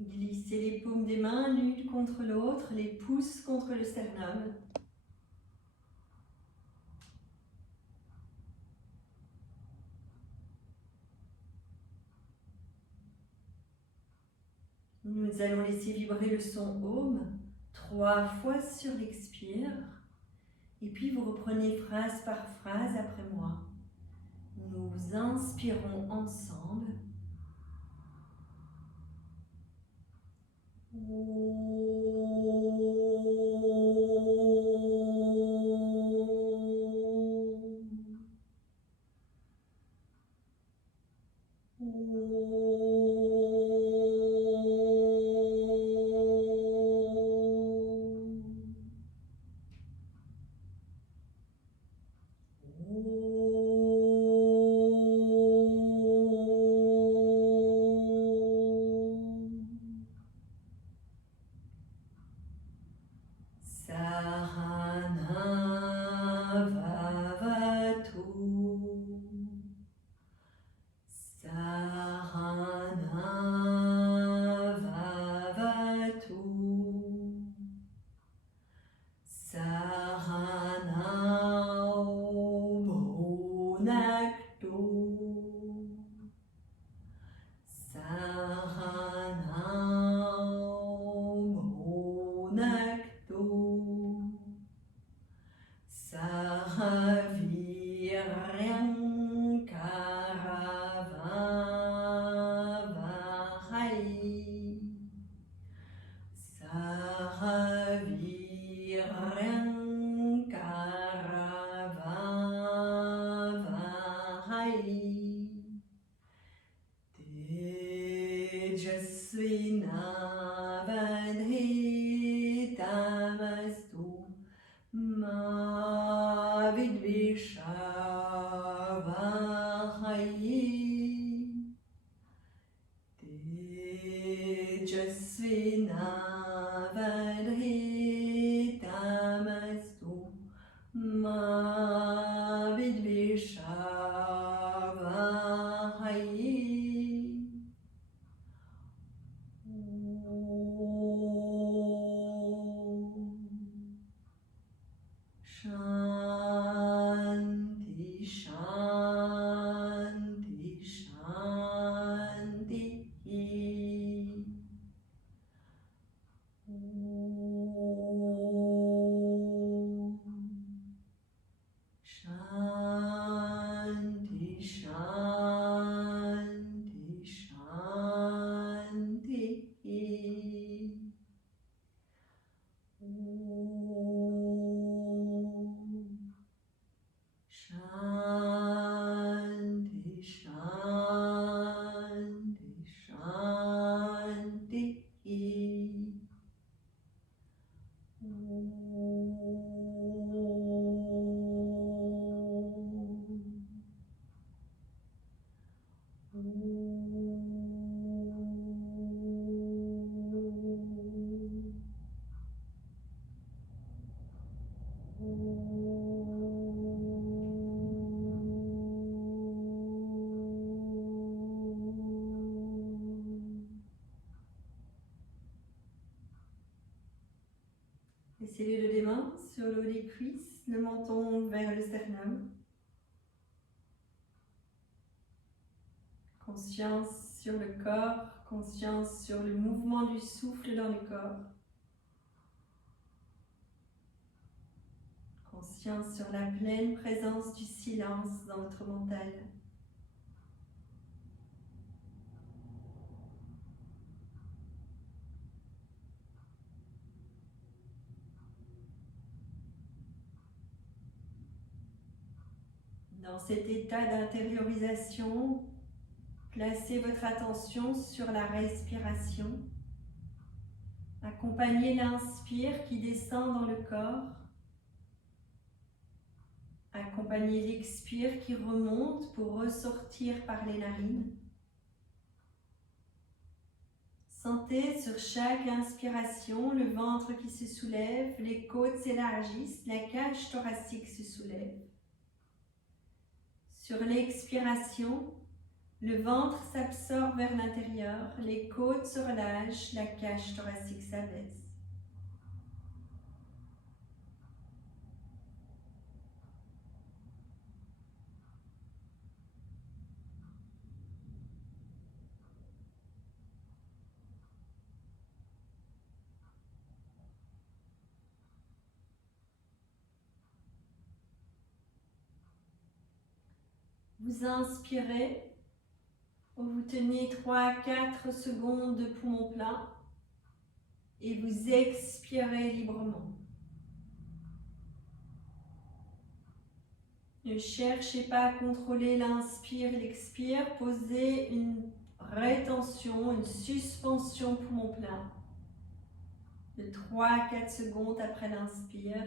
Glissez les paumes des mains l'une contre l'autre, les pouces contre le sternum. Nous allons laisser vibrer le son Om 3 fois sur l'expire. Et puis vous reprenez phrase par phrase après moi. Nous inspirons ensemble. Laissez les deux mains sur le haut des cuisses, le menton vers le sternum. Conscience sur le corps, conscience sur le mouvement du souffle dans le corps. Conscience sur la pleine présence du silence dans votre mental. Dans cet état d'intériorisation, placez votre attention sur la respiration. Accompagnez l'inspire qui descend dans le corps. Accompagnez l'expire qui remonte pour ressortir par les narines. Sentez sur chaque inspiration le ventre qui se soulève, les côtes s'élargissent, la cage thoracique se soulève. Sur l'expiration, Le ventre s'absorbe vers l'intérieur, les côtes se relâchent, la cage thoracique s'abaisse. Vous inspirez, vous tenez 3 à 4 secondes de poumon plein et vous expirez librement. Ne cherchez pas à contrôler l'inspire et l'expire, posez une rétention, une suspension poumon plein de 3 à 4 secondes après l'inspire.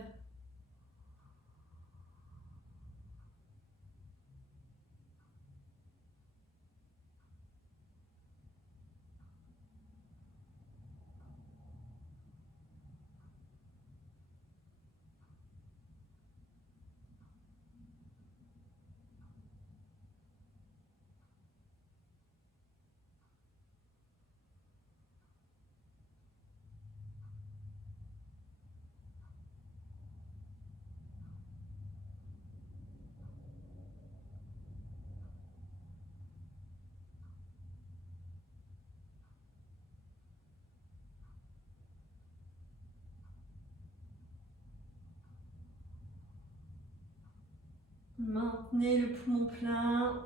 Maintenez le poumon plein.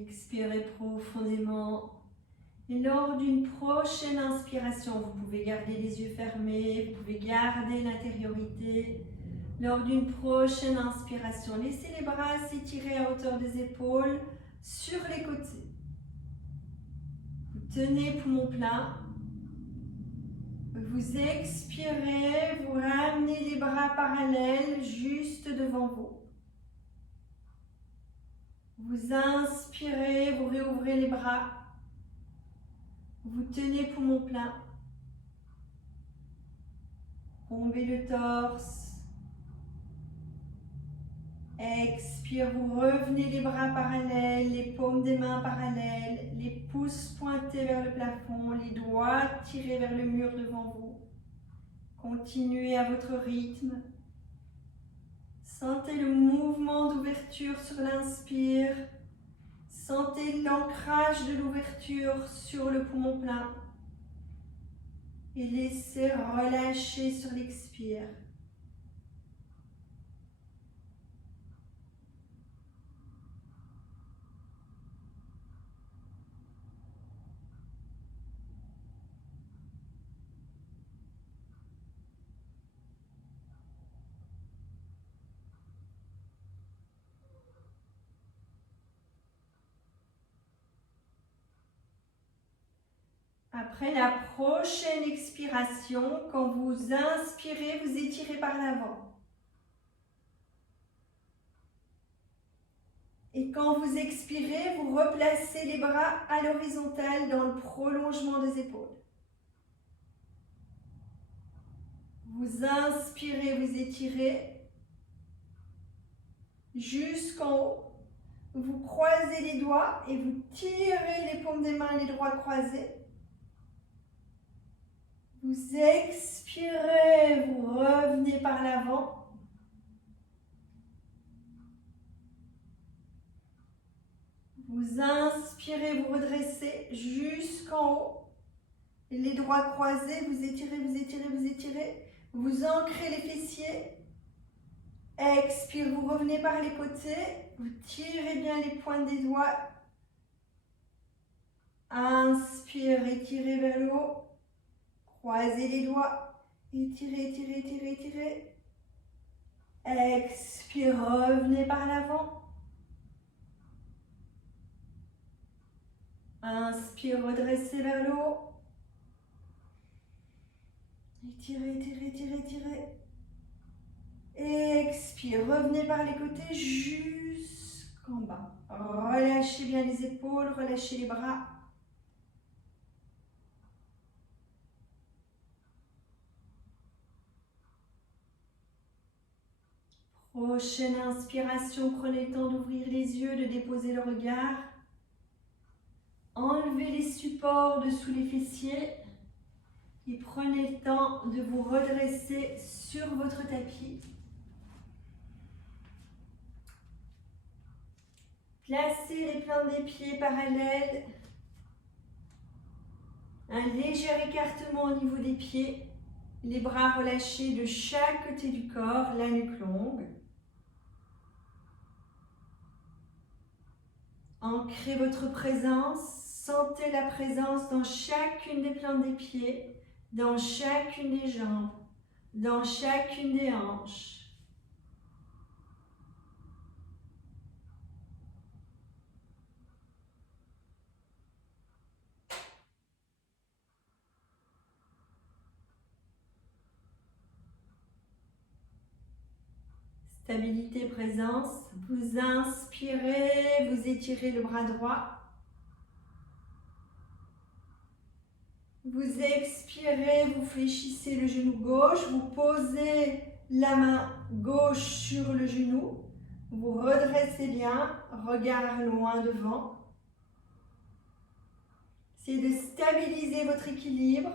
Expirez profondément. Et lors d'une prochaine inspiration, vous pouvez garder les yeux fermés, vous pouvez garder l'intériorité. Lors d'une prochaine inspiration, laissez les bras s'étirer à hauteur des épaules sur les côtés. Vous tenez poumon plein. Vous expirez, vous ramenez les bras parallèles juste devant vous. Vous inspirez, vous réouvrez les bras. Vous tenez poumon plein. Rombez le torse. Expire, vous revenez les bras parallèles, les paumes des mains parallèles, les pouces pointés vers le plafond, les doigts tirés vers le mur devant vous. Continuez à votre rythme. Sentez le mouvement d'ouverture sur l'inspire. Sentez l'ancrage de l'ouverture sur le poumon plein. Et laissez relâcher sur l'expire. Après la prochaine expiration, quand vous inspirez, vous étirez par l'avant. Et quand vous expirez, vous replacez les bras à l'horizontale dans le prolongement des épaules. Vous inspirez, vous étirez jusqu'en haut. Vous croisez les doigts et vous tirez les paumes des mains et les doigts croisés. Vous expirez, vous revenez par l'avant. Vous inspirez, vous redressez jusqu'en haut. Les doigts croisés, vous étirez, vous étirez, vous étirez. Vous ancrez les fessiers. Expire, vous revenez par les côtés. Vous tirez bien les pointes des doigts. Inspire, étirez vers le haut. Croisez les doigts. Étirez, étirez, étirez, étirez. Expire, revenez par l'avant. Inspire, redressez vers le haut. Étirez, étirez, étirez, étirez. Expire, revenez par les côtés jusqu'en bas. Relâchez bien les épaules, relâchez les bras. Prochaine inspiration, prenez le temps d'ouvrir les yeux, de déposer le regard. Enlevez les supports de sous les fessiers et prenez le temps de vous redresser sur votre tapis. Placez les plantes des pieds parallèles. Un léger écartement au niveau des pieds. Les bras relâchés de chaque côté du corps, la nuque longue. Ancrez votre présence, sentez la présence dans chacune des plantes des pieds, dans chacune des jambes, dans chacune des hanches. Stabilité, présence. Vous inspirez, vous étirez le bras droit. Vous expirez, vous fléchissez le genou gauche. Vous posez la main gauche sur le genou. Vous redressez bien, regard loin devant. Essayez de stabiliser votre équilibre.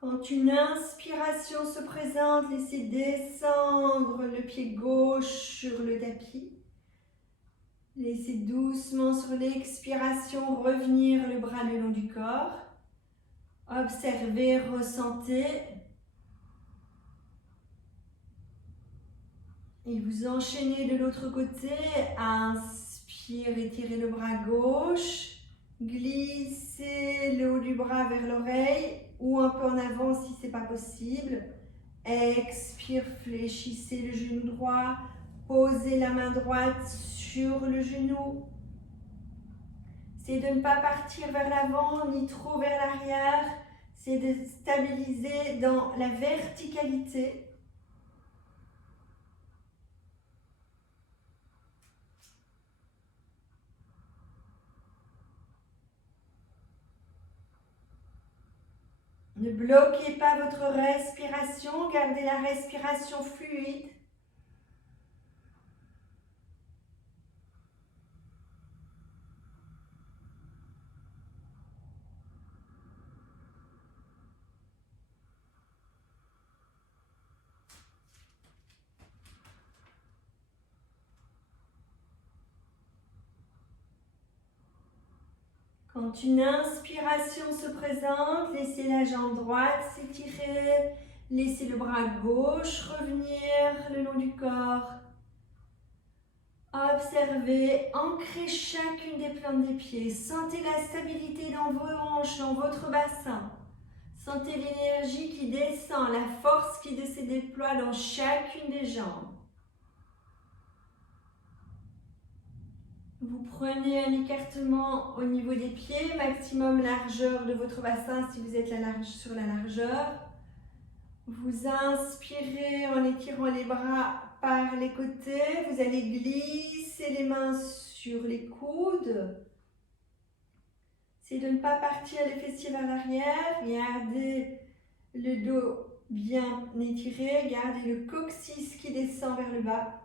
Quand une inspiration se présente, laissez descendre le pied gauche sur le tapis. Laissez doucement sur l'expiration revenir le bras le long du corps. Observez, ressentez. Et vous enchaînez de l'autre côté. Inspire, étirez le bras gauche. Glissez le haut du bras vers l'oreille ou un peu en avant si ce n'est pas possible. Expire, fléchissez le genou droit. Posez la main droite sur le genou. C'est de ne pas partir vers l'avant ni trop vers l'arrière. C'est de stabiliser dans la verticalité. Ne bloquez pas votre respiration, gardez la respiration fluide. Quand une inspiration se présente, laissez la jambe droite s'étirer, laissez le bras gauche revenir le long du corps. Observez, ancrez chacune des plantes des pieds. Sentez la stabilité dans vos hanches, dans votre bassin. Sentez l'énergie qui descend, la force qui se déploie dans chacune des jambes. Vous prenez un écartement au niveau des pieds, maximum largeur de votre bassin si vous êtes sur la largeur. Vous inspirez en étirant les bras par les côtés. Vous allez glisser les mains sur les coudes. Essayez de ne pas partir les fessiers vers l'arrière. Gardez le dos bien étiré. Gardez le coccyx qui descend vers le bas.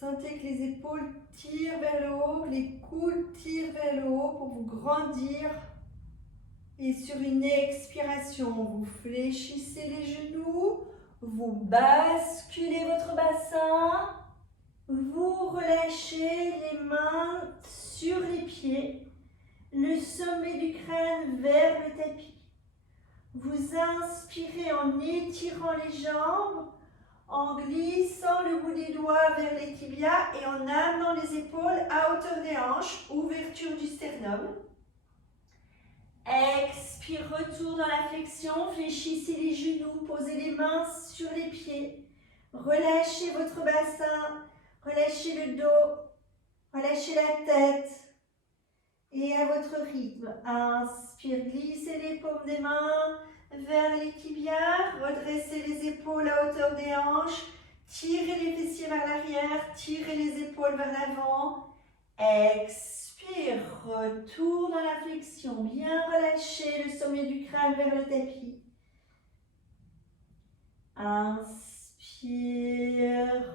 Sentez que les épaules tirent vers le haut, les coudes tirent vers le haut pour vous grandir. Et sur une expiration, vous fléchissez les genoux, vous basculez votre bassin, vous relâchez les mains sur les pieds, le sommet du crâne vers le tapis. Vous inspirez en étirant les jambes, en glissant le bout des doigts vers les tibias et en amenant les épaules à hauteur des hanches, ouverture du sternum. Expire, retour dans la flexion, fléchissez les genoux, posez les mains sur les pieds. Relâchez votre bassin, relâchez le dos, relâchez la tête. Et à votre rythme, inspire, glissez les paumes des mains vers les tibias. Redressez les épaules à hauteur des hanches. Tirez les fessiers vers l'arrière. Tirez les épaules vers l'avant. Expire. Retour dans la flexion. Bien relâcher le sommet du crâne vers le tapis. Inspire.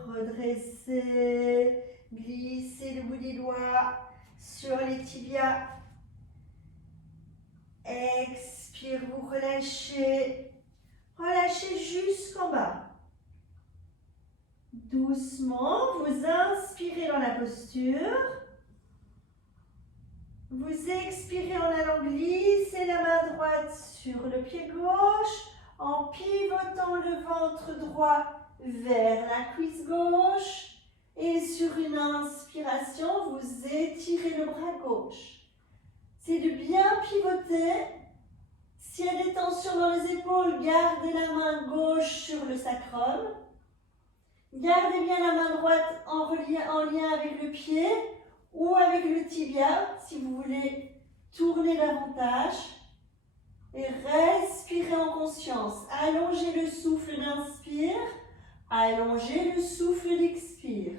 Redressez. Glissez le bout des doigts sur les tibias. Expire, vous relâchez. Relâchez jusqu'en bas. Doucement, vous inspirez dans la posture. Vous expirez en allant glisser la main droite sur le pied gauche, en pivotant le ventre droit vers la cuisse gauche. Et sur une inspiration, vous étirez le bras gauche. C'est de bien pivoter. S'il y a des tensions dans les épaules, gardez la main gauche sur le sacrum. Gardez bien la main droite en lien avec le pied ou avec le tibia, si vous voulez tourner davantage. Et respirez en conscience. Allongez le souffle d'inspire. Allongez le souffle d'expire.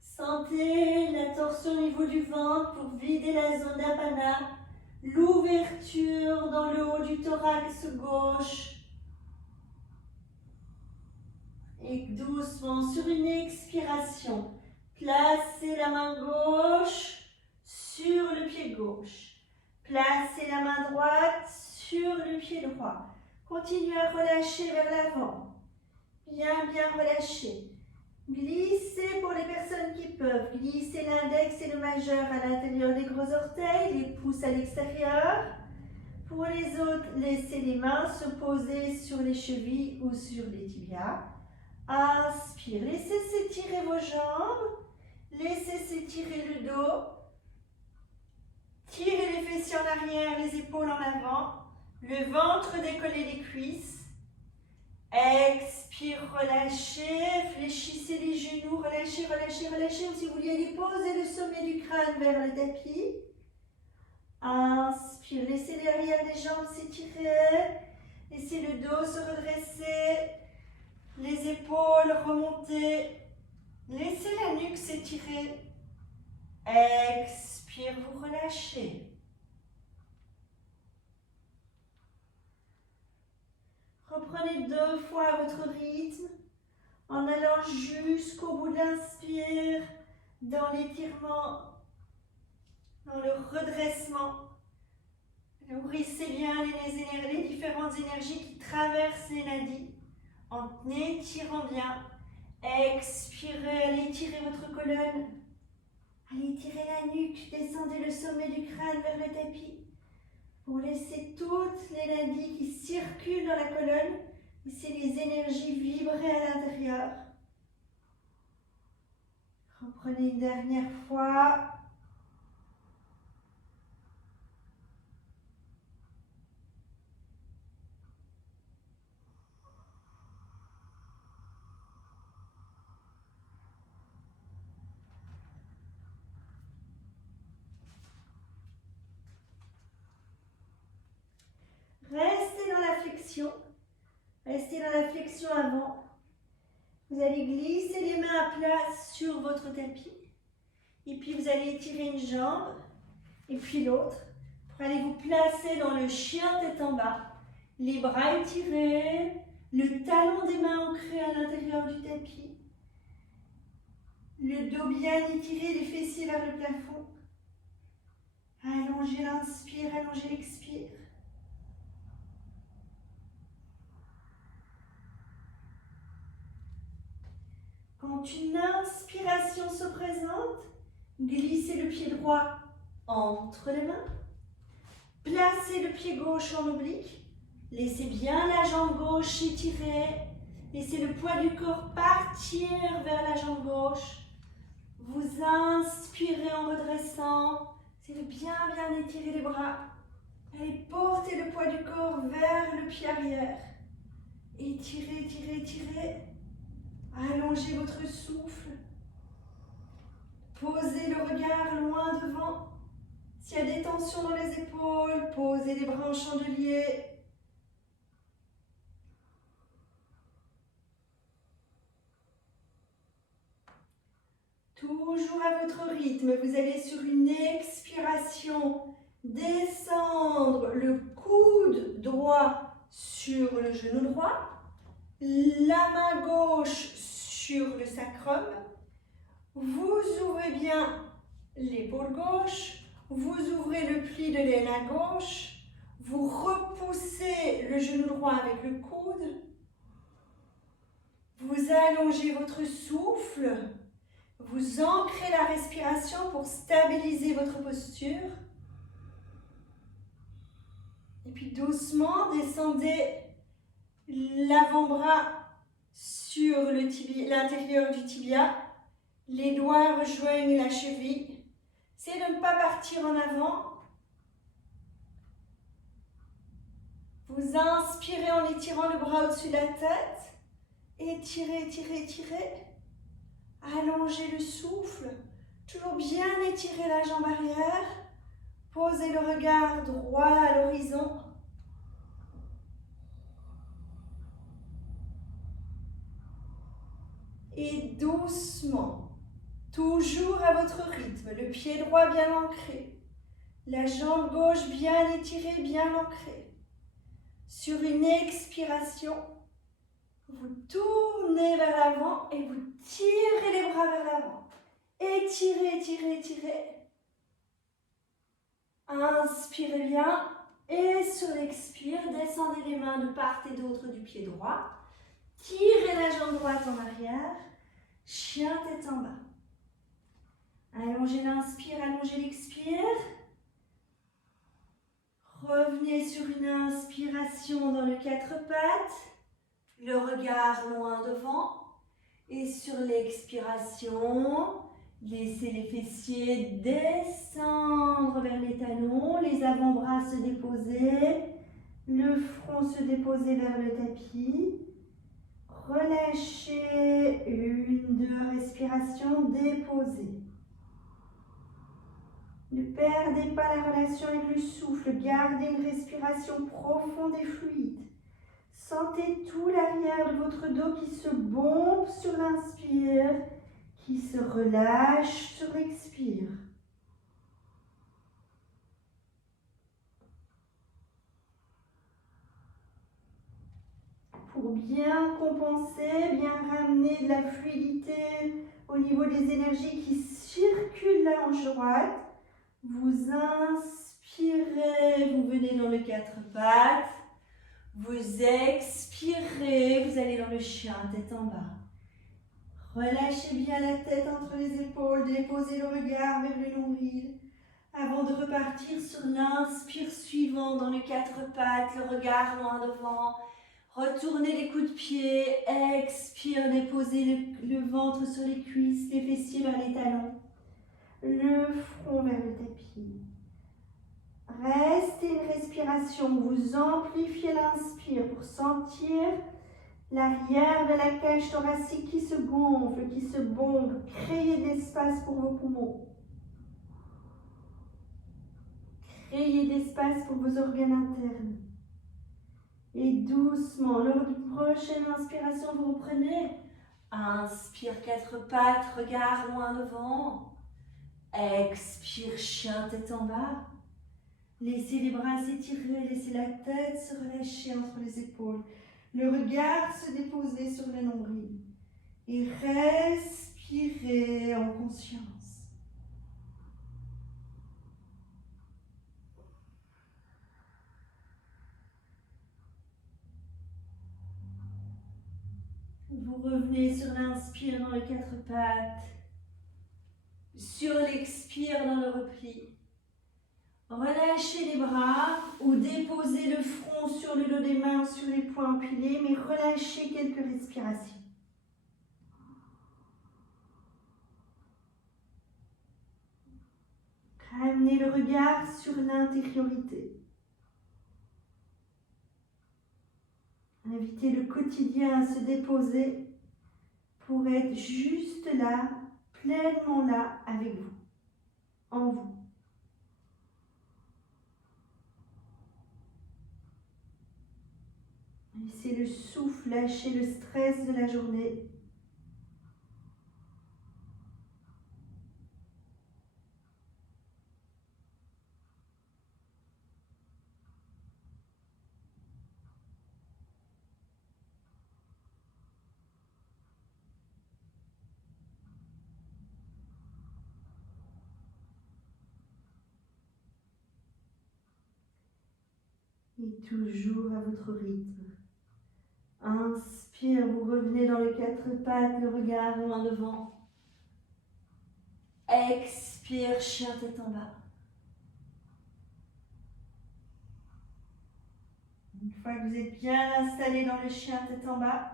Sentez la torsion au niveau du ventre pour vider la zone d'apana, l'ouverture dans le haut du thorax gauche. Et doucement, sur une expiration, placez la main gauche sur le pied gauche. Placez la main droite sur le pied droit. Continuez à relâcher vers l'avant. Bien relâcher. Glissez pour les personnes qui peuvent. Glissez l'index et le majeur à l'intérieur des gros orteils, les pouces à l'extérieur. Pour les autres, laissez les mains se poser sur les chevilles ou sur les tibias. Inspire, laissez s'étirer vos jambes. Laissez s'étirer le dos. Tirez les fessiers en arrière, les épaules en avant. Le ventre décollé des cuisses. Expire, relâchez, fléchissez les genoux, relâchez, relâchez, relâchez. Ou si vous voulez aller poser le sommet du crâne vers le tapis. Inspire, laissez l'arrière des jambes s'étirer. Laissez le dos se redresser. Les épaules remonter. Laissez la nuque s'étirer. Expire, vous relâchez. Reprenez 2 fois à votre rythme, en allant jusqu'au bout de l'inspire, dans l'étirement, dans le redressement. Nourrissez bien les différentes énergies qui traversent les nadis, en étirant bien. Expirez, allez étirer votre colonne, allez étirer la nuque, descendez le sommet du crâne vers le tapis. Pour laisser toutes les nadis qui circulent dans la colonne, laissez les énergies vibrer à l'intérieur. Reprenez une dernière fois. Restez dans la flexion. Restez dans la flexion avant. Vous allez glisser les mains à plat sur votre tapis. Et puis vous allez étirer une jambe et puis l'autre pour aller vous placer dans le chien tête en bas. Les bras étirés, le talon des mains ancré à l'intérieur du tapis. Le dos bien étiré, les fessiers vers le plafond. Allongez l'inspire, allongez l'expire. Quand une inspiration se présente, glissez le pied droit entre les mains. Placez le pied gauche en oblique. Laissez bien la jambe gauche étirée. Laissez le poids du corps partir vers la jambe gauche. Vous inspirez en redressant. C'est de bien étirer les bras. Allez porter le poids du corps vers le pied arrière. Étirez, étirez, étirez. Allongez votre souffle. Posez le regard loin devant. S'il y a des tensions dans les épaules, posez les bras en chandelier. Toujours à votre rythme, vous allez sur une expiration descendre le coude droit sur le genou droit, la main gauche sur le sacrum. Vous ouvrez bien l'épaule gauche, vous ouvrez le pli de l'aine à gauche, vous repoussez le genou droit avec le coude, vous allongez votre souffle, vous ancrez la respiration pour stabiliser votre posture. Et puis doucement, descendez l'avant-bras sur l'intérieur du tibia. Les doigts rejoignent la cheville. Essayez de ne pas partir en avant. Vous inspirez en étirant le bras au-dessus de la tête. Étirez, étirez, étirez. Allongez le souffle. Toujours bien étirer la jambe arrière. Posez le regard droit à l'horizon. Et doucement, toujours à votre rythme, le pied droit bien ancré, la jambe gauche bien étirée, bien ancrée. Sur une expiration, vous tournez vers l'avant et vous tirez les bras vers l'avant. Étirez, étirez, étirez. Inspirez bien et sur l'expire, descendez les mains de part et d'autre du pied droit. Tirez la jambe droite en arrière. Chien tête en bas. Allongez l'inspire, allongez l'expire. Revenez sur une inspiration dans le quatre pattes. Le regard loin devant. Et sur l'expiration, laissez les fessiers descendre vers les talons. Les avant-bras se déposer. Le front se déposer vers le tapis. Relâchez, 1, 2 respirations, déposez. Ne perdez pas la relation avec le souffle, gardez une respiration profonde et fluide. Sentez tout l'arrière de votre dos qui se bombe sur l'inspire, qui se relâche sur l'expire. Pour bien compenser, bien ramener de la fluidité au niveau des énergies qui circulent la hanche droite, vous inspirez, vous venez dans le quatre pattes, vous expirez, vous allez dans le chien, tête en bas. Relâchez bien la tête entre les épaules, déposez le regard vers le nombril, avant de repartir sur l'inspire suivant dans le quatre pattes, le regard loin devant. Retournez les coups de pied, expire, déposez le ventre sur les cuisses, les fessiers vers les talons, le front vers le tapis. Restez une respiration, vous amplifiez l'inspire pour sentir l'arrière de la cage thoracique qui se gonfle, qui se bombe. Créez de l'espace pour vos poumons. Créez d'espace pour vos organes internes. Et doucement, lors de prochaine inspiration, vous reprenez. Inspire, quatre pattes, regard loin devant. Expire, chien, tête en bas. Laissez les bras s'étirer, laissez la tête se relâcher entre les épaules. Le regard se déposer sur le nombril. Et respirez en conscience. Vous revenez sur l'inspire dans les quatre pattes. Sur l'expire dans le repli. Relâchez les bras ou déposez le front sur le dos des mains, sur les poings empilés, mais relâchez quelques respirations. Ramenez le regard sur l'intériorité. Invitez le quotidien à se déposer pour être juste là, pleinement là avec vous, en vous. Laissez le souffle lâcher le stress de la journée. Et toujours à votre rythme. Inspire, vous revenez dans les quatre pattes, le regard en devant. Expire, chien tête en bas. Une fois que vous êtes bien installé dans le chien tête en bas,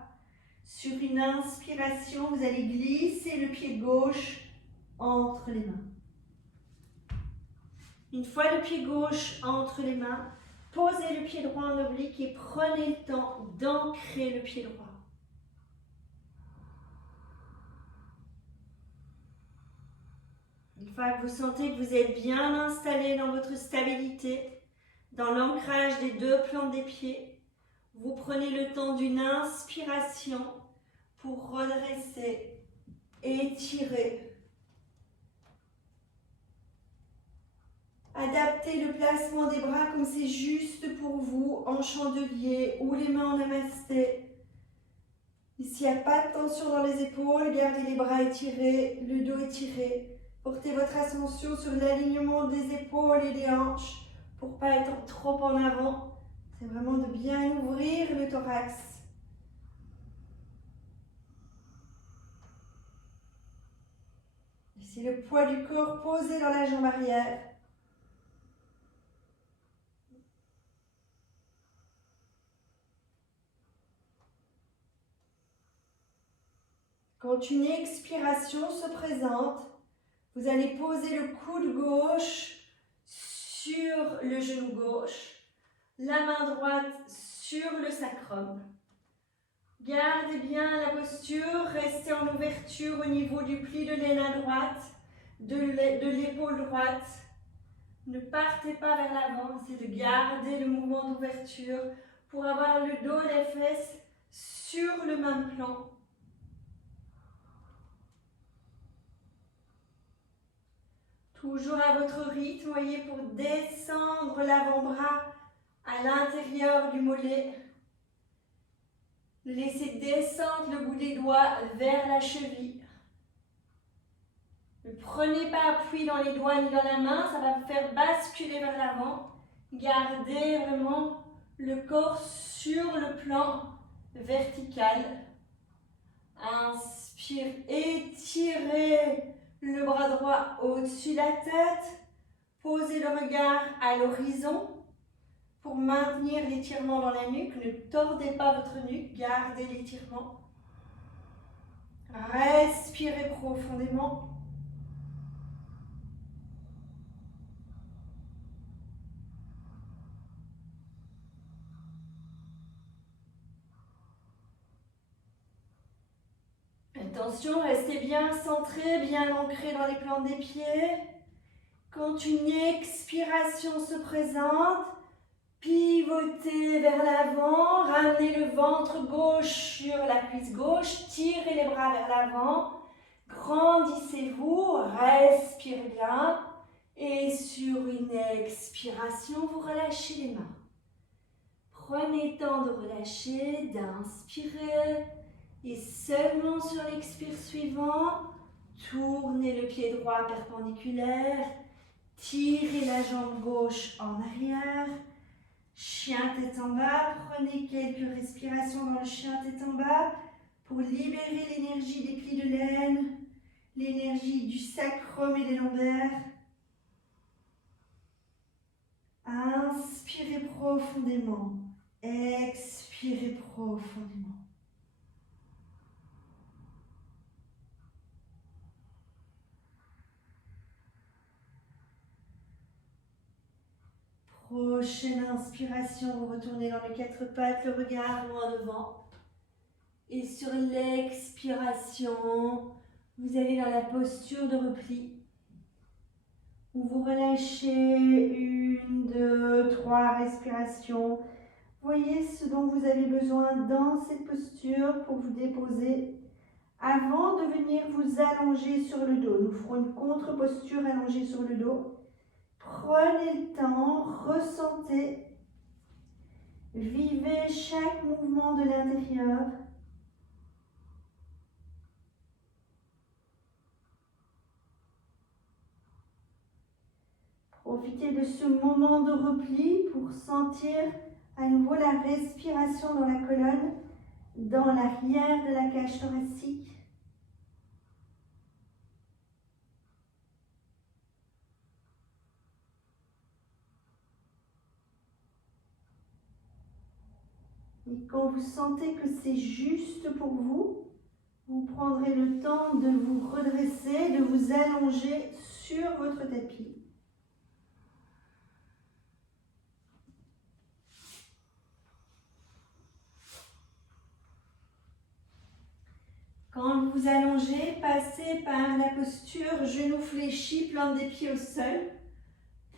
sur une inspiration, vous allez glisser le pied gauche entre les mains. Une fois le pied gauche entre les mains, posez le pied droit en oblique et prenez le temps d'ancrer le pied droit. Une fois que vous sentez que vous êtes bien installé dans votre stabilité, dans l'ancrage des deux plantes des pieds, vous prenez le temps d'une inspiration pour redresser, étirer. Adaptez le placement des bras comme c'est juste pour vous, en chandelier ou les mains en namasté. Et s'il n'y a pas de tension dans les épaules, gardez les bras étirés, le dos étiré. Portez votre attention sur l'alignement des épaules et des hanches pour ne pas être trop en avant. C'est vraiment de bien ouvrir le thorax. Laissez le poids du corps posé dans la jambe arrière. Quand une expiration se présente, vous allez poser le coude gauche sur le genou gauche, la main droite sur le sacrum. Gardez bien la posture, restez en ouverture au niveau du pli de l'aine à droite, de l'épaule droite. Ne partez pas vers l'avant, c'est de garder le mouvement d'ouverture pour avoir le dos et les fesses sur le même plan. Toujours à votre rythme, voyez, pour descendre l'avant-bras à l'intérieur du mollet. Laissez descendre le bout des doigts vers la cheville. Ne prenez pas appui dans les doigts ni dans la main, ça va vous faire basculer vers l'avant. Gardez vraiment le corps sur le plan vertical. Inspire, étirez le bras droit au-dessus de la tête. Posez le regard à l'horizon pour maintenir l'étirement dans la nuque. Ne tordez pas votre nuque, gardez l'étirement. Respirez profondément. Attention, restez bien centré, bien ancré dans les plantes des pieds. Quand une expiration se présente, pivotez vers l'avant, ramenez le ventre gauche sur la cuisse gauche, tirez les bras vers l'avant, grandissez-vous, respirez bien et sur une expiration, vous relâchez les mains. Prenez le temps de relâcher, d'inspirer et seulement sur l'expire suivant, tournez le pied droit perpendiculaire, tirez la jambe gauche en arrière, chien tête en bas, prenez quelques respirations dans le chien tête en bas pour libérer l'énergie des plis de l'aine, l'énergie du sacrum et des lombaires. Inspirez profondément, expirez profondément. Prochaine inspiration, vous retournez dans les quatre pattes, le regard loin devant. Et sur l'expiration, vous allez dans la posture de repli, où vous relâchez 1, 2, 3 respirations. Voyez ce dont vous avez besoin dans cette posture pour vous déposer avant de venir vous allonger sur le dos. Nous ferons une contre-posture allongée sur le dos. Prenez le temps, ressentez, vivez chaque mouvement de l'intérieur. Profitez de ce moment de repli pour sentir à nouveau la respiration dans la colonne, dans l'arrière de la cage thoracique. Et quand vous sentez que c'est juste pour vous, vous prendrez le temps de vous redresser, de vous allonger sur votre tapis. Quand vous vous allongez, passez par la posture genoux fléchis, plante des pieds au sol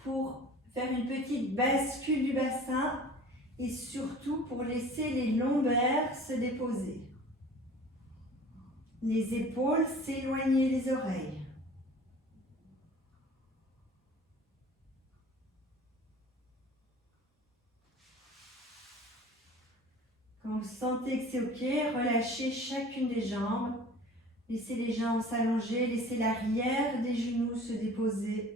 pour faire une petite bascule du bassin et surtout pour laisser les lombaires se déposer. Les épaules s'éloigner des oreilles. Quand vous sentez que c'est ok, relâchez chacune des jambes. Laissez les jambes s'allonger, laissez l'arrière des genoux se déposer.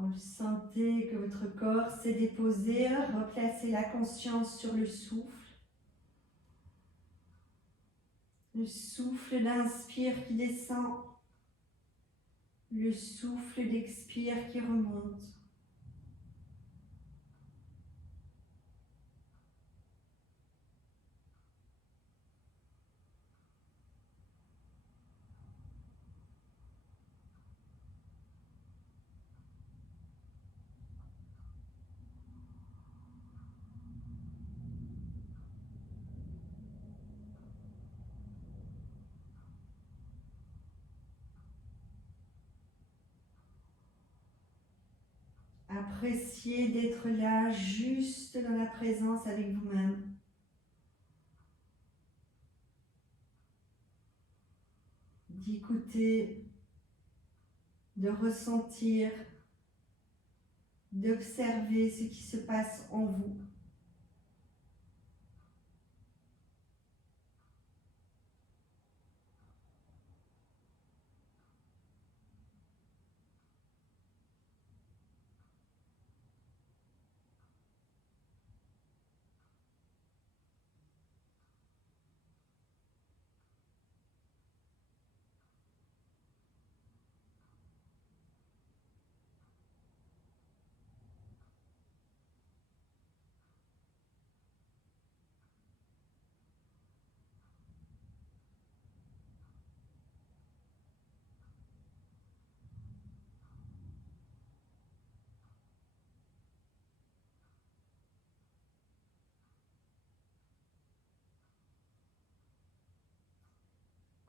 Quand vous sentez que votre corps s'est déposé, replacez la conscience sur le souffle. Le souffle d'inspire qui descend. Le souffle d'expire qui remonte. Appréciez d'être là, juste dans la présence avec vous-même. D'écouter, de ressentir, d'observer ce qui se passe en vous.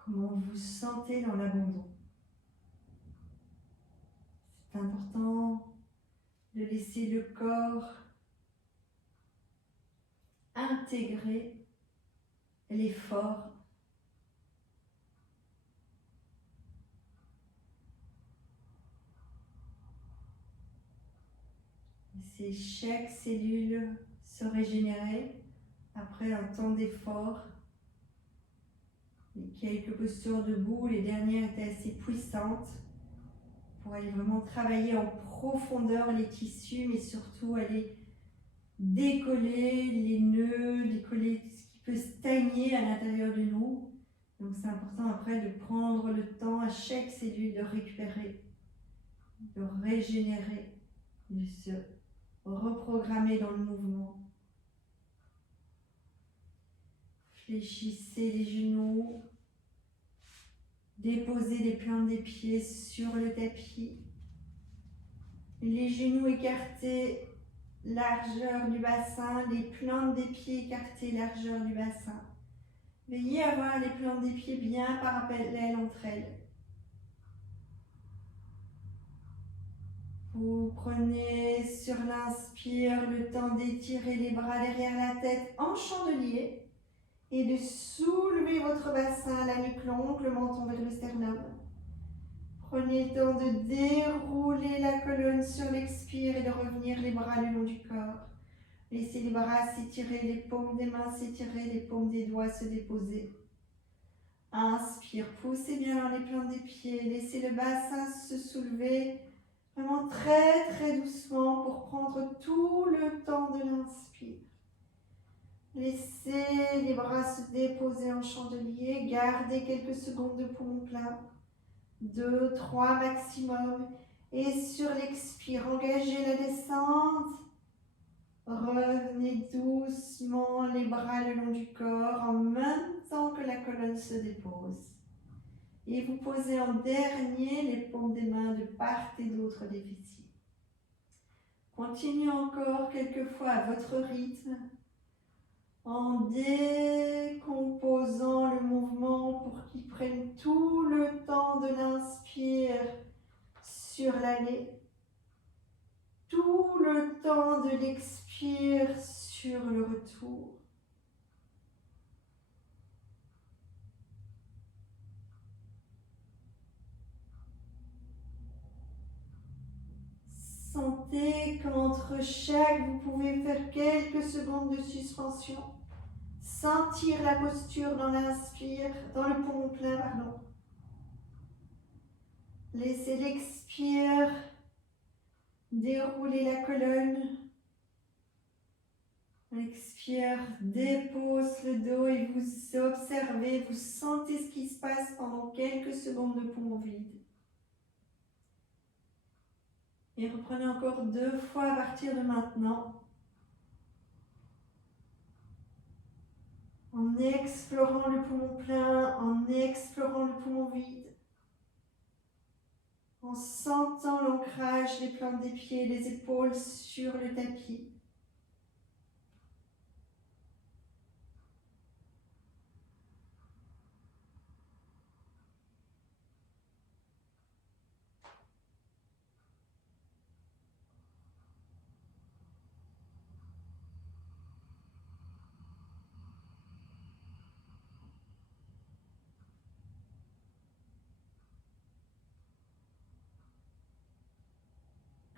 Comment vous vous sentez dans l'abandon. C'est important de laisser le corps intégrer l'effort. Laissez chaque cellule se régénérer après un temps d'effort. Les quelques postures debout, les dernières étaient assez puissantes pour aller vraiment travailler en profondeur les tissus, mais surtout aller décoller les nœuds, décoller tout ce qui peut stagner à l'intérieur de nous. Donc c'est important après de prendre le temps à chaque cellule de récupérer, de régénérer, de se reprogrammer dans le mouvement. Fléchissez les genoux, déposez les plantes des pieds sur le tapis. Les genoux écartés, largeur du bassin, les plantes des pieds écartées, largeur du bassin. Veillez à avoir les plantes des pieds bien parallèles entre elles. Vous prenez sur l'inspire le temps d'étirer les bras derrière la tête en chandelier et de soulever votre bassin, la nuque longue, le menton vers le sternum. Prenez le temps de dérouler la colonne sur l'expire et de revenir les bras le long du corps. Laissez les bras s'étirer, les paumes des mains s'étirer, les paumes des doigts se déposer. Inspire, poussez bien dans les plantes des pieds, laissez le bassin se soulever vraiment très très doucement pour prendre tout le temps de l'inspire. Laissez les bras se déposer en chandelier, gardez quelques secondes de poumon plein, 2, 3 maximum, et sur l'expire, engagez la descente. Revenez doucement les bras le long du corps en même temps que la colonne se dépose. Et vous posez en dernier les paumes des mains de part et d'autre des fessiers. Continuez encore quelques fois à votre rythme en décomposant le mouvement pour qu'il prenne tout le temps de l'inspire sur l'aller, tout le temps de l'expire sur le retour. Sentez qu'entre chaque, vous pouvez faire quelques secondes de suspension. Sentir la posture dans l'inspire, dans le poumon plein, pardon. Laissez l'expire dérouler la colonne. L'expire dépose le dos et vous observez, vous sentez ce qui se passe pendant quelques secondes de poumon vide. Et reprenez encore 2 fois à partir de maintenant. En explorant le poumon plein, en explorant le poumon vide. En sentant l'ancrage des plantes des pieds et des épaules sur le tapis.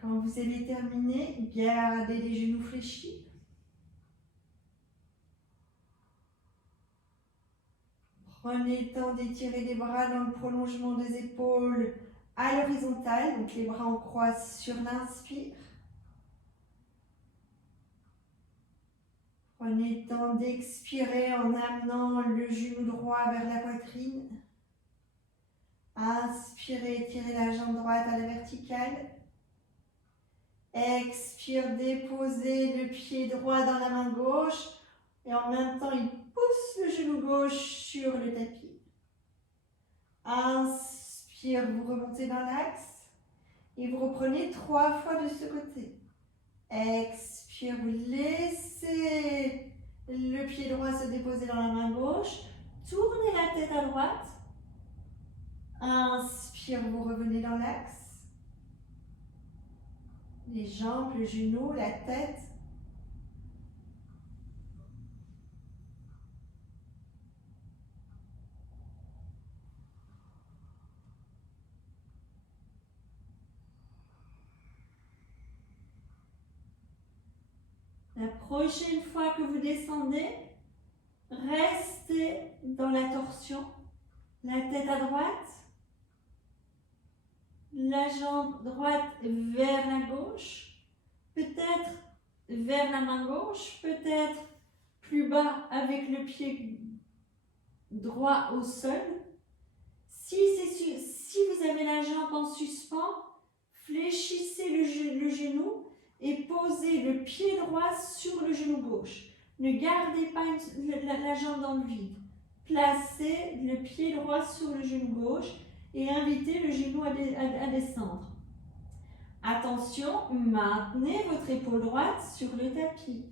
Quand vous avez terminé, gardez les genoux fléchis. Prenez le temps d'étirer les bras dans le prolongement des épaules à l'horizontale, donc les bras en croix sur l'inspire. Prenez le temps d'expirer en amenant le genou droit vers la poitrine. Inspirez, étirez la jambe droite à la verticale. Expire, déposez le pied droit dans la main gauche et en même temps, il pousse le genou gauche sur le tapis. Inspire, vous remontez dans l'axe et vous reprenez 3 fois de ce côté. Expire, vous laissez le pied droit se déposer dans la main gauche. Tournez la tête à droite. Inspire, vous revenez dans l'axe. Les jambes, le genou, la tête. La prochaine fois que vous descendez, restez dans la torsion. La tête à droite. La jambe droite vers la gauche. Peut-être vers la main gauche, peut-être plus bas avec le pied droit au sol. Si vous avez la jambe en suspens, fléchissez le genou et posez le pied droit sur le genou gauche. Ne gardez pas la jambe dans le vide. Placez le pied droit sur le genou gauche et invitez le genou à descendre. Attention, maintenez votre épaule droite sur le tapis.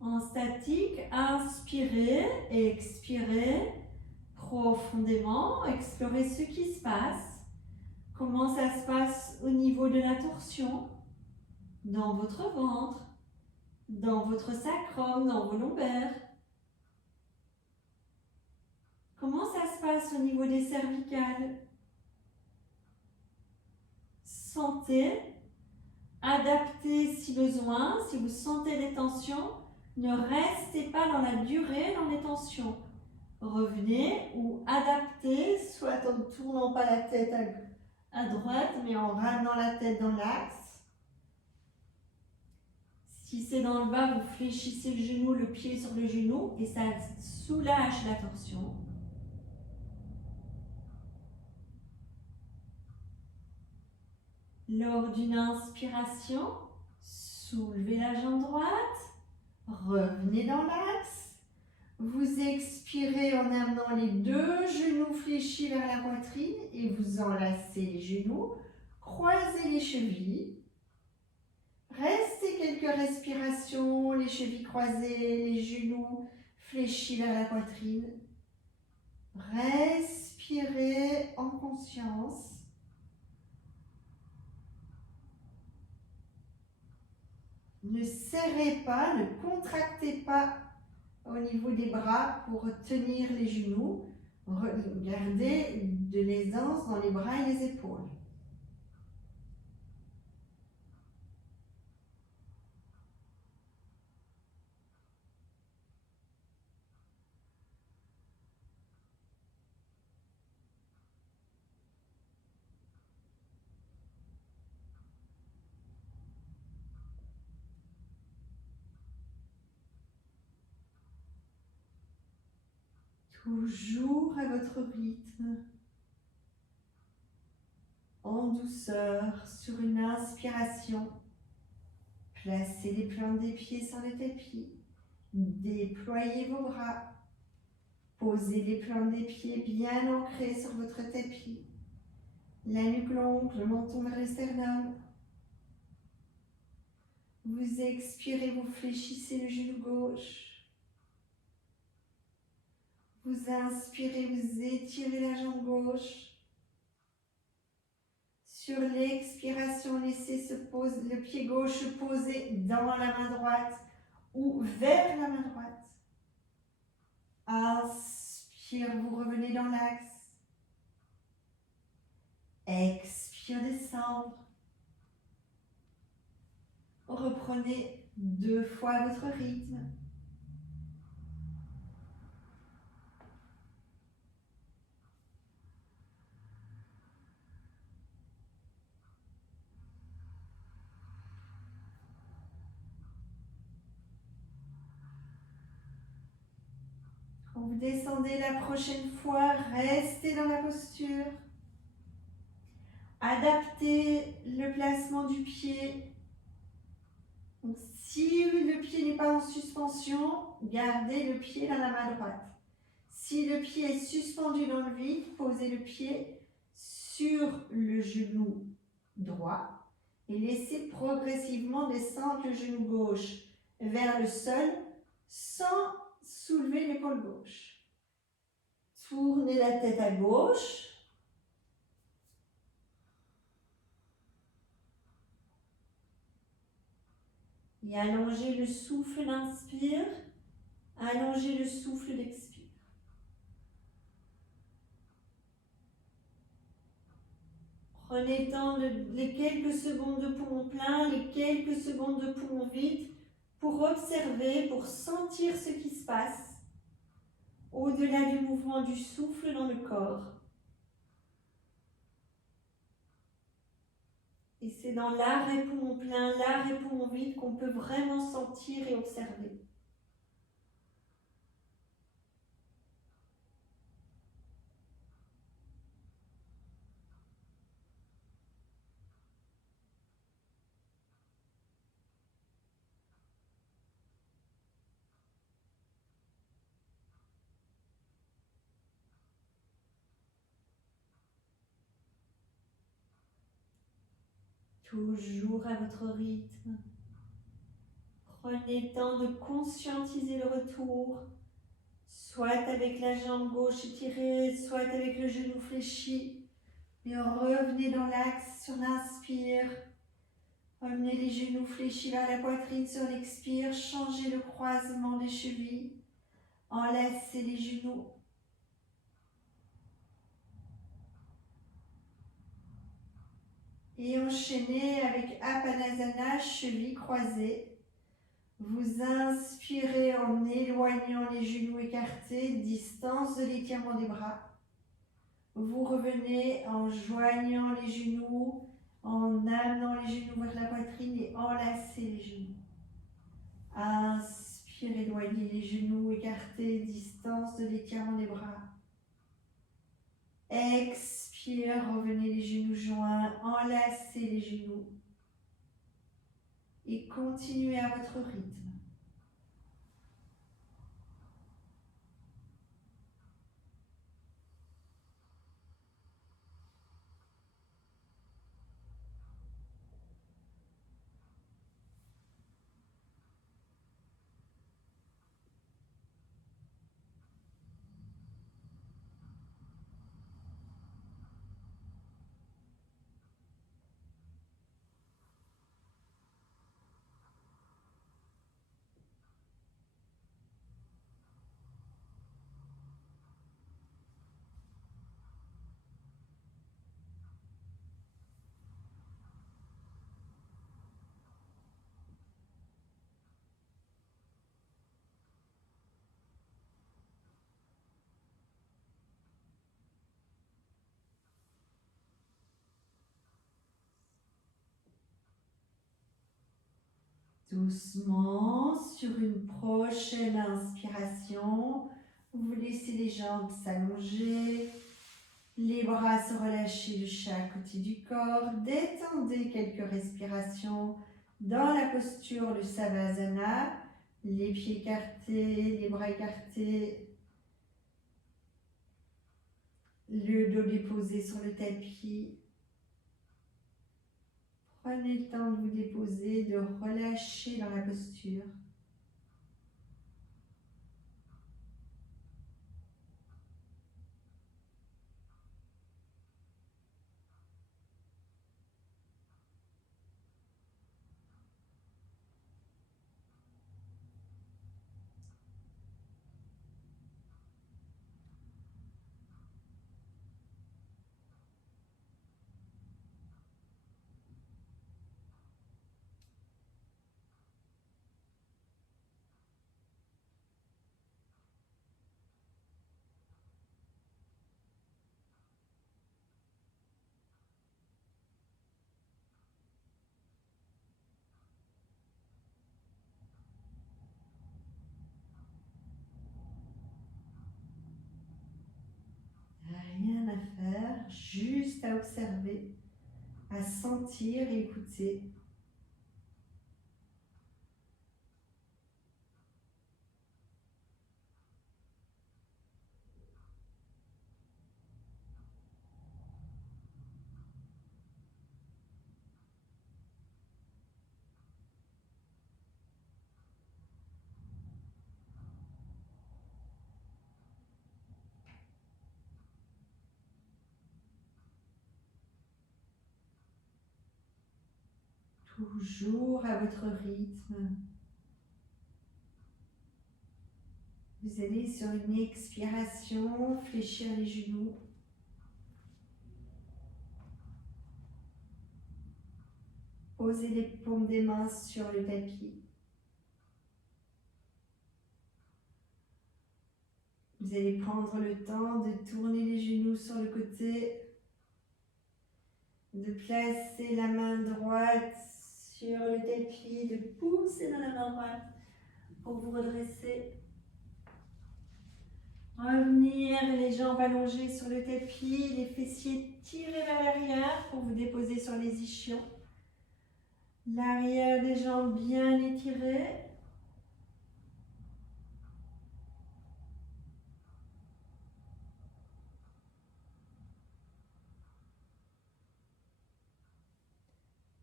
En statique, inspirez, expirez profondément, explorez ce qui se passe. Comment ça se passe au niveau de la torsion, dans votre ventre, dans votre sacrum, dans vos lombaires. Comment ça se passe au niveau des cervicales? Sentez, adaptez si besoin, si vous sentez des tensions, ne restez pas dans la durée dans les tensions. Revenez ou adaptez, soit en ne tournant pas la tête à droite, mais en ramenant la tête dans l'axe. Si c'est dans le bas, vous fléchissez le genou, le pied sur le genou, et ça soulage la torsion. Lors d'une inspiration, soulevez la jambe droite, revenez dans l'axe. Vous expirez en amenant les deux genoux fléchis vers la poitrine et vous enlacez les genoux, croisez les chevilles. Restez quelques respirations, les chevilles croisées, les genoux fléchis vers la poitrine. Respirez en conscience. Ne serrez pas, ne contractez pas au niveau des bras pour tenir les genoux. Gardez de l'aisance dans les bras et les épaules. Toujours à votre rythme, en douceur, sur une inspiration. Placez les plantes des pieds sur le tapis. Déployez vos bras. Posez les plantes des pieds bien ancrées sur votre tapis. La nuque longue, le menton vers le sternum. Vous expirez, vous fléchissez le genou gauche. Vous inspirez, vous étirez la jambe gauche. Sur l'expiration, laissez le pied gauche se poser dans la main droite ou vers la main droite. Inspire, vous revenez dans l'axe. Expire, descendre. Reprenez 2 fois votre rythme. Quand vous descendez la prochaine fois, restez dans la posture. Adaptez le placement du pied. Donc, si le pied n'est pas en suspension, gardez le pied dans la main droite. Si le pied est suspendu dans le vide, posez le pied sur le genou droit et laissez progressivement descendre le genou gauche vers le sol sans soulever l'épaule gauche. Tournez la tête à gauche. Et allongez le souffle d'inspire, allongez le souffle d'expire. Prenez le temps, les quelques secondes de poumon plein, les quelques secondes de poumon vide pour observer, pour sentir ce qui se passe au-delà du mouvement du souffle dans le corps. Et c'est dans l'arrêt poumon plein, l'arrêt poumon vide qu'on peut vraiment sentir et observer. Toujours à votre rythme. Prenez le temps de conscientiser le retour, soit avec la jambe gauche étirée, soit avec le genou fléchi. Et revenez dans l'axe sur l'inspire. Remenez les genoux fléchis vers la poitrine sur l'expire. Changez le croisement des chevilles. Enlacez les genoux. Et enchaînez avec Apanasana, chevilles croisées. Vous inspirez en éloignant les genoux écartés, distance de l'étirement des bras. Vous revenez en joignant les genoux, en amenant les genoux vers la poitrine et enlacez les genoux. Inspire, éloignez les genoux écartés, distance de l'étirement des bras. Expire, revenez les genoux joints, enlacez les genoux. Et continuez à votre rythme. Doucement, sur une prochaine inspiration, vous laissez les jambes s'allonger, les bras se relâcher de chaque côté du corps. Détendez quelques respirations dans la posture de Savasana, les pieds écartés, les bras écartés, le dos déposé sur le tapis. Prenez le temps de vous déposer, de relâcher dans la posture. Rien à faire, juste à observer, à sentir et écouter. Toujours à votre rythme. Vous allez sur une expiration fléchir les genoux. Posez les paumes des mains sur le tapis. Vous allez prendre le temps de tourner les genoux sur le côté. de placer la main droite sur le tapis, de pousser dans la main droite pour vous redresser. Revenir les jambes allongées sur le tapis, les fessiers tirés vers l'arrière pour vous déposer sur les ischions. L'arrière des jambes bien étiré.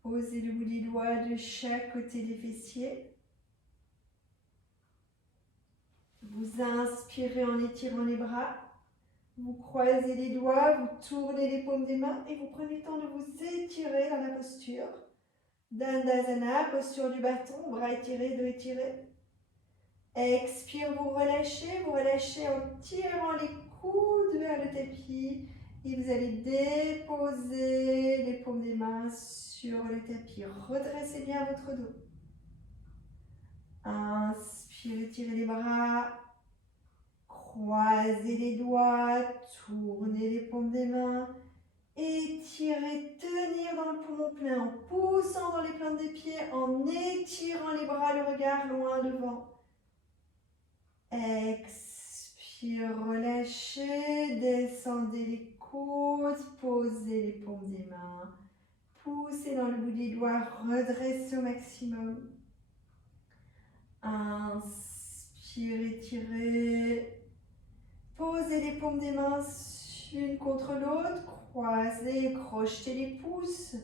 Posez le bout des doigts de chaque côté des fessiers. Vous inspirez en étirant les bras. Vous croisez les doigts, vous tournez les paumes des mains et vous prenez le temps de vous étirer dans la posture. Dandasana, posture du bâton, bras étirés, dos étirés. Expire, vous relâchez en tirant les coudes vers le tapis. Et vous allez déposer les paumes des mains sur le tapis. Redressez bien votre dos. Inspire, étirez les bras. Croisez les doigts, tournez les paumes des mains. Étirez, tenir dans le poumon plein en poussant dans les plantes des pieds, en étirant les bras, le regard loin devant. Expire, relâchez, descendez les coudes, posez les paumes des mains. Poussez dans le bout des doigts, redressez au maximum. Inspire, étirez. Posez les paumes des mains l'une contre l'autre, croisez, crochetez les pouces.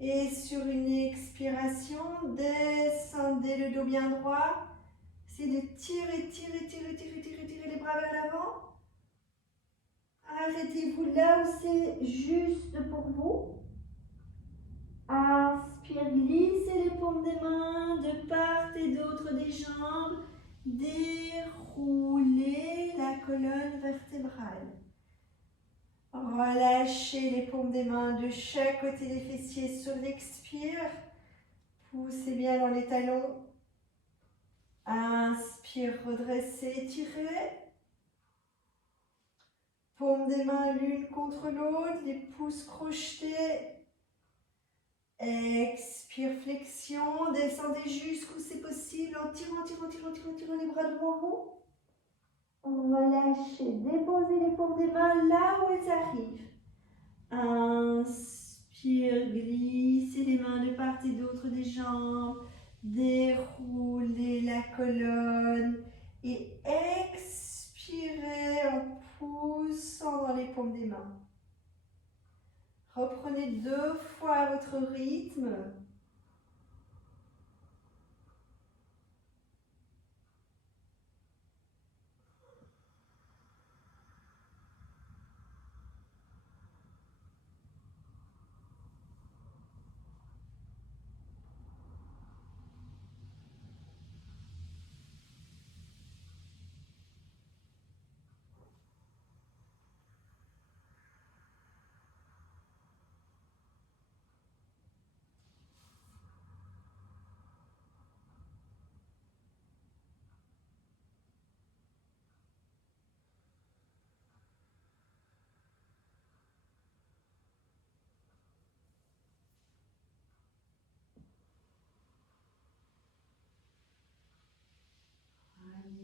Et sur une expiration, descendez le dos bien droit. Essayez de tirer les bras vers l'avant. Arrêtez-vous là où c'est juste pour vous. Inspire, glissez les paumes des mains de part et d'autre des jambes. Déroulez la colonne vertébrale. Relâchez les paumes des mains de chaque côté des fessiers sur l'expire. Poussez bien dans les talons. Inspire, redressez, étirez. Paumes des mains l'une contre l'autre, les pouces crochetés. Expire, flexion. Descendez jusqu'où c'est possible en tirant les bras devant vous. Relâchez, déposez les paumes des mains là où elles arrivent. Inspire, glissez les mains de part et d'autre des jambes. Déroulez la colonne et expirez en poussant dans les paumes des mains. Reprenez 2 fois à votre rythme.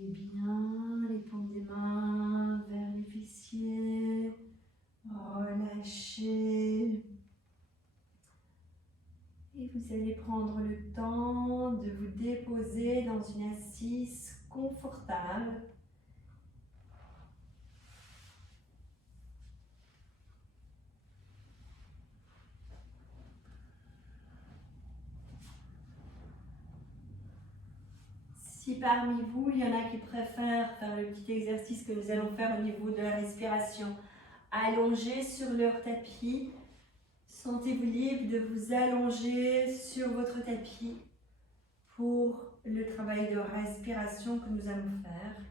Bien les paumes des mains vers les fessiers, relâchez. Et vous allez prendre le temps de vous déposer dans une assise confortable. Si parmi vous, il y en a qui préfèrent faire le petit exercice que nous allons faire au niveau de la respiration, allongés sur leur tapis, sentez-vous libre de vous allonger sur votre tapis pour le travail de respiration que nous allons faire.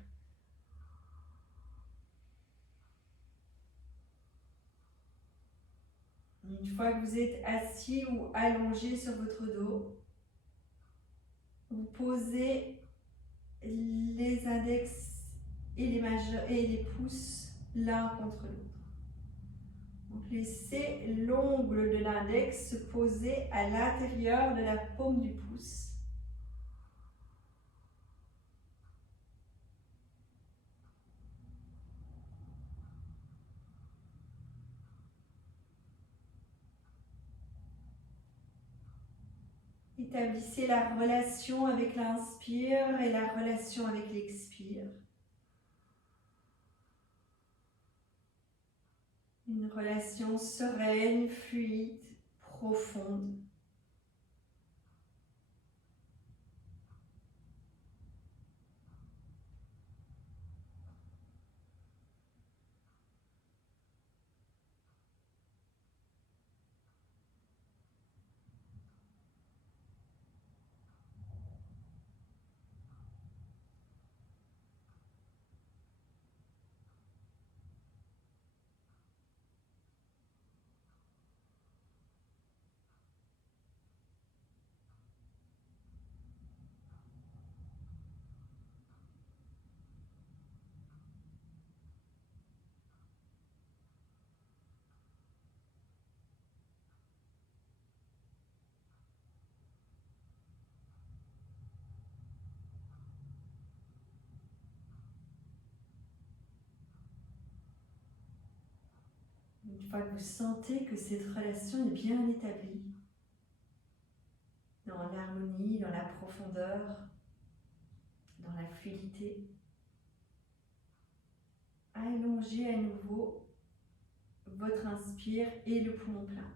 Une fois que vous êtes assis ou allongé sur votre dos, vous posez les index et les pouces l'un contre l'autre. Donc, laissez l'ongle de l'index se poser à l'intérieur de la paume du pouce. Établissez la relation avec l'inspire et la relation avec l'expire. Une relation sereine, fluide, profonde. Une fois que vous sentez que cette relation est bien établie, dans l'harmonie, dans la profondeur, dans la fluidité, allongez à nouveau votre inspire et le poumon plein.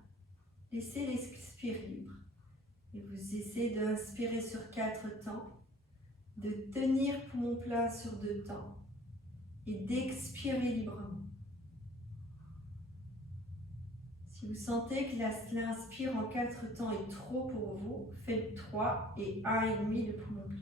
Laissez l'expire libre. Et vous essayez d'inspirer sur 4 temps, de tenir poumon plein sur 2 temps et d'expirer librement. Si vous sentez que l'inspire en 4 temps est trop pour vous, faites 3 et 1,5 de poumon plein.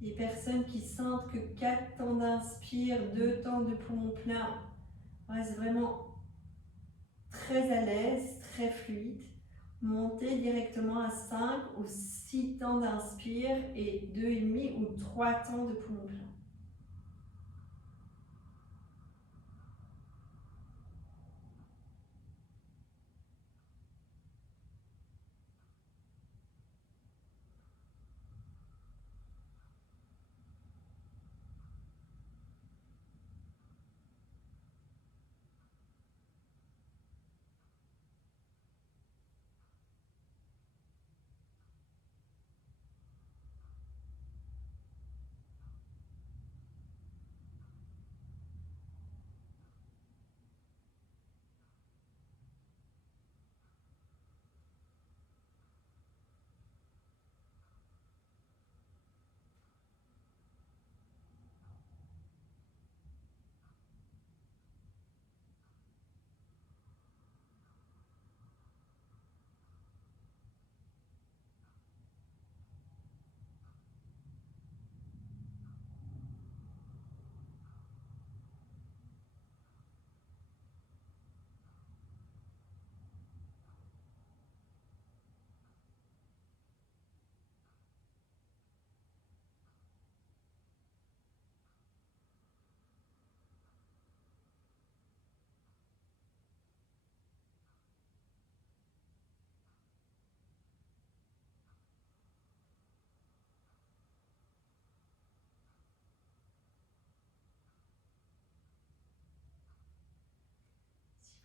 Les personnes qui sentent que 4 temps d'inspire, 2 temps de poumon plein restent vraiment très à l'aise, très fluide. Montez directement à 5 ou 6 temps d'inspire et 2,5 ou 3 temps de poumon plein.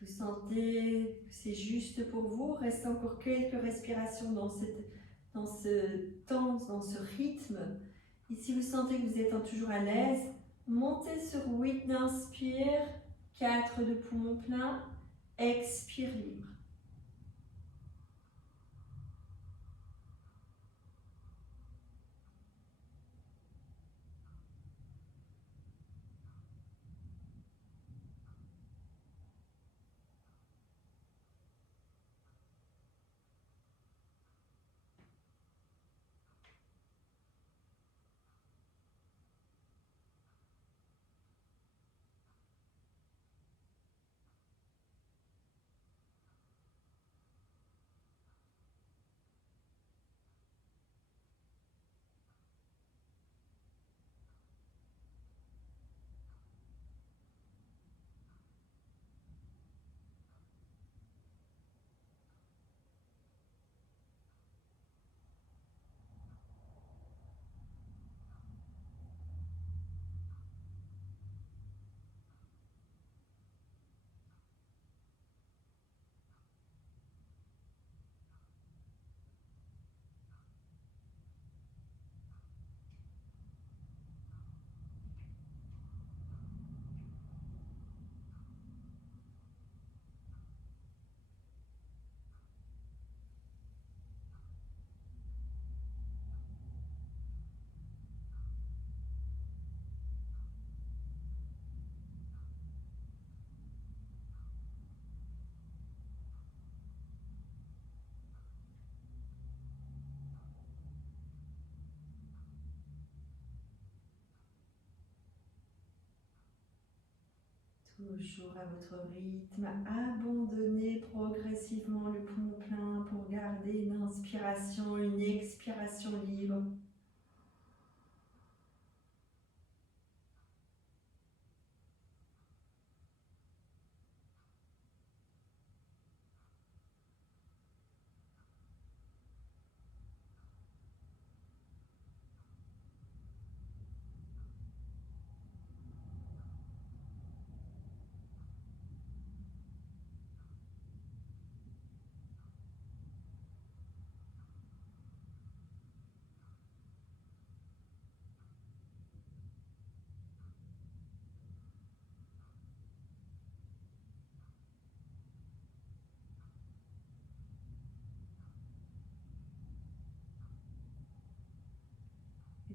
Vous sentez que c'est juste pour vous, reste encore quelques respirations dans ce temps, dans ce rythme. Et si vous sentez que vous êtes toujours à l'aise, montez sur 8 d'inspire, 4 de poumon plein, expire libre. Toujours à votre rythme, abandonnez progressivement le poumon plein pour garder une inspiration, une expiration libre.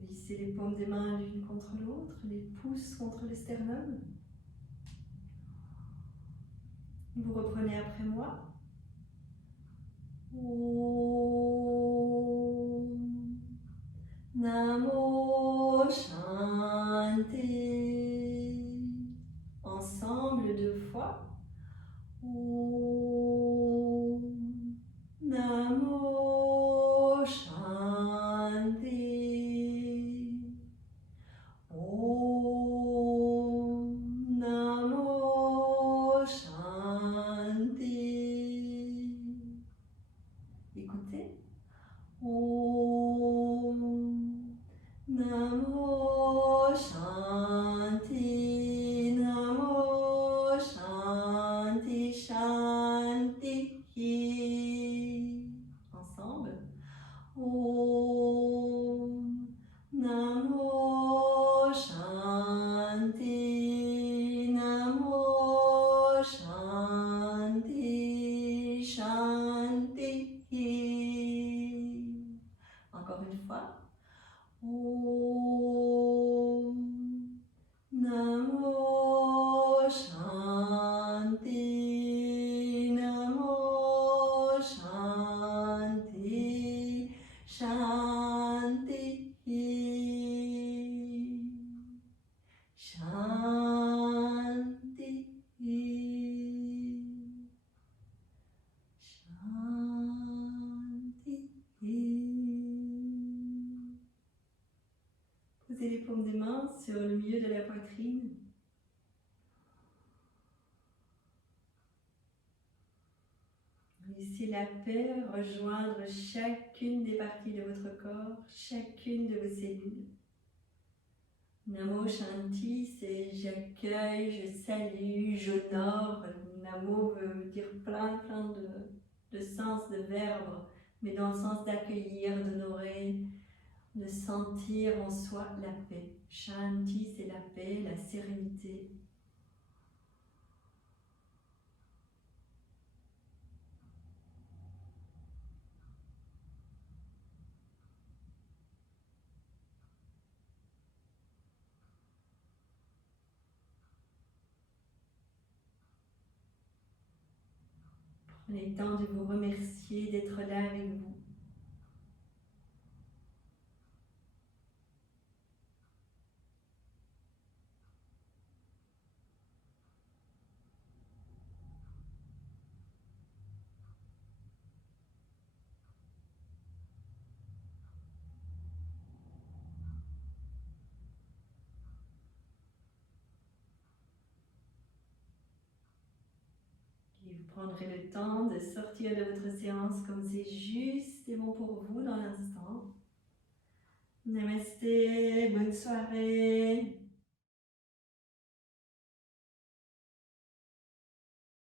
Glissez les paumes des mains l'une contre l'autre, les pouces contre le sternum. Vous reprenez après moi. Om Namo Shanti. Ensemble 2 fois. Om Namo Shanti. Om Namo Shanti. Écoutez. Om Namo Shanti, Namo Shanti, Shanti. Ensemble. Om Namo Shanti, Namo Shanti, Shanti. Encore une fois. Om Namo Shanti, Namo Shanti, Shanti. Shanti. Posez les paumes des mains sur le milieu de la poitrine. Laissez la paix rejoindre chacune des parties de votre corps, chacune de vos cellules. Namo Shanti, c'est j'accueille, je salue, j'honore. Namo veut dire plein de sens, de verbes, mais dans le sens d'accueillir, d'honorer, de sentir en soi la paix. Shanti, c'est la paix, la sérénité. Prenez le temps de vous remercier d'être là avec vous. Et vous prendrez le temps de sortir de votre séance comme c'est juste et bon pour vous dans l'instant. Namasté, bonne soirée.